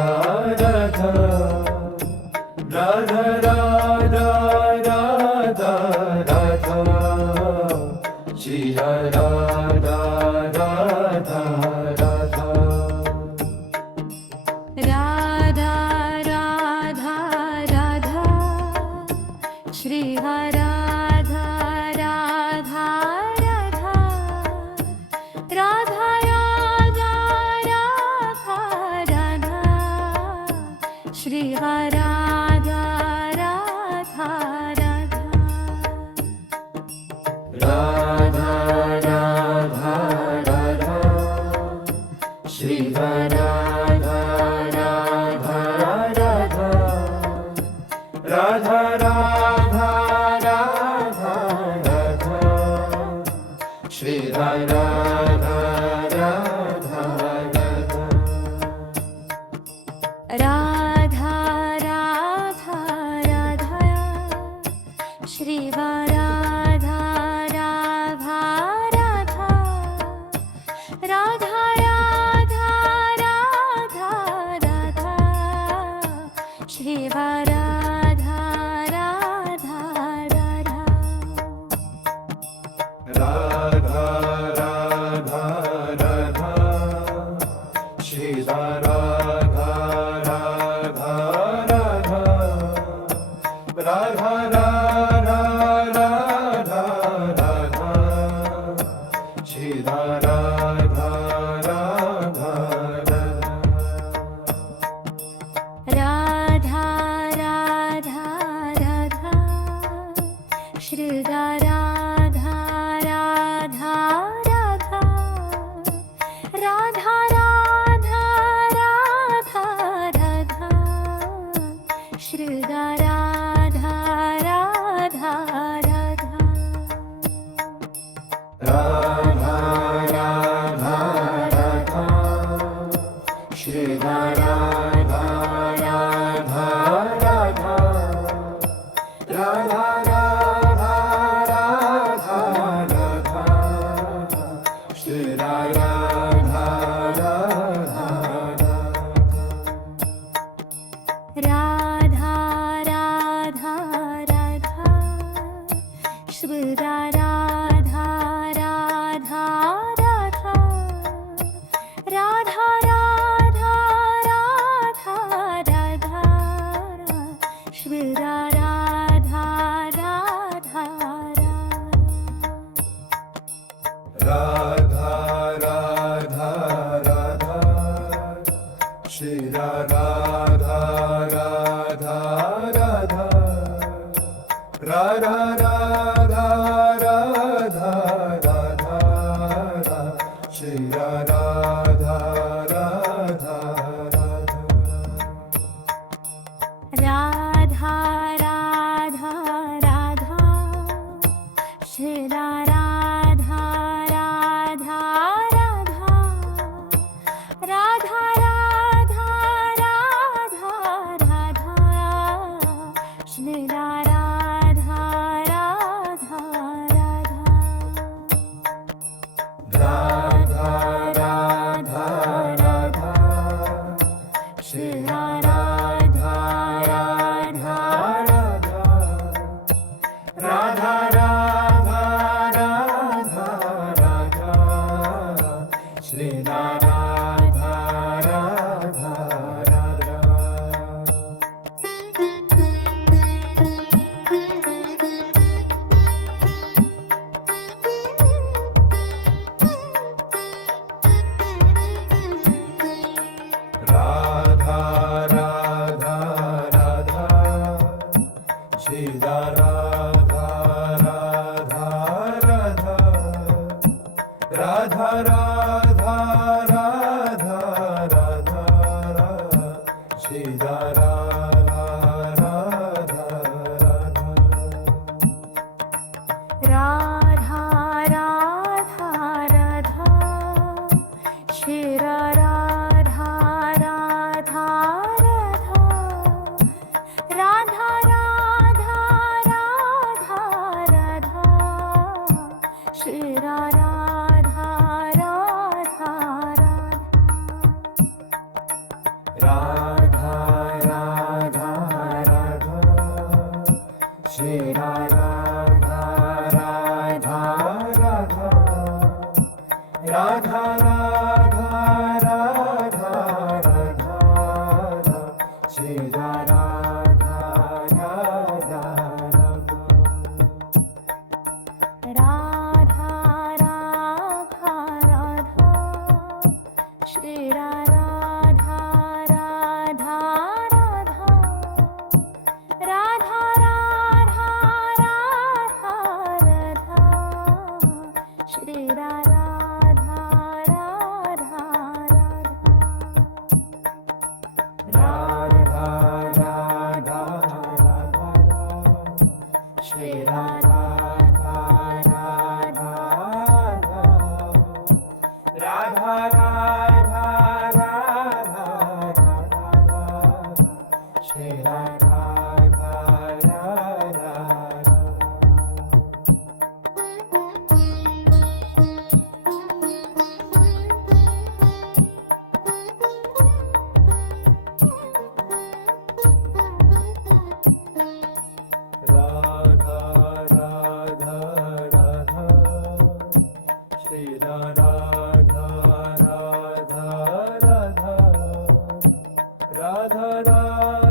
Radha Radha Radha Radha Radha Shri Radha Radha Radha Radha Radha Radha Shri Radha Radha Radha Radha Radha Radha Radha Shri Radha Radha Radha Radha Radha Radha Shri Radha Radha Radha Radha Radha Radha Radha Shri Radha Radha Radha Radha Radha Radha Shri Radha Radha Radha Radha Radha Radha Radha Shri Radha Radha Radha Radha Radha Radha Shri Radha Radha Radha Radha Radha Radha Radha Shri Radha Radha Radha Radha Radha Radha Shri Radha Radha Radha Radha Radha Radha Radha Shri Radha Radha Radha Radha Radha Radha Shri Radha Radha Radha Radha Radha Radha Radha Shri Radha Radha Radha Radha Radha Radha Shri Radha Radha Radha Radha Radha Radha Radha Radha Shri Radha Radha Radha Radha Radha Radha Shri Radha Radha Radha Radha Radha Radha Radha Radha Shri Radha Radha Radha Radha Radha Radha Shri Radha Radha Radha Radha Radha Radha Radha Shri Radha Radha Radha Radha Radha Radha Shri Radha Radha Radha Radha Radha Radha Radha Shri Radha Radha Radha Radha Radha Radha Radha Shri Radha Radha Radha Radha Radha Radha Radha Shri Radha Radha Radha Radha Radha Radha Shri Radha Radha Radha Radha Radha Radha Radha Shri Radha Radha Radha Radha Shri Radha Radha Radha Radha Radha Shri Radha Radha Radha Radha Radha Radha Radha Shri Radha Radha Radha Radha Radha Radha Shri Radha Radha Radha Radha Radha Shri Radha Radha Radha Radha Radha Shri Radha Radha Radha Radha Radha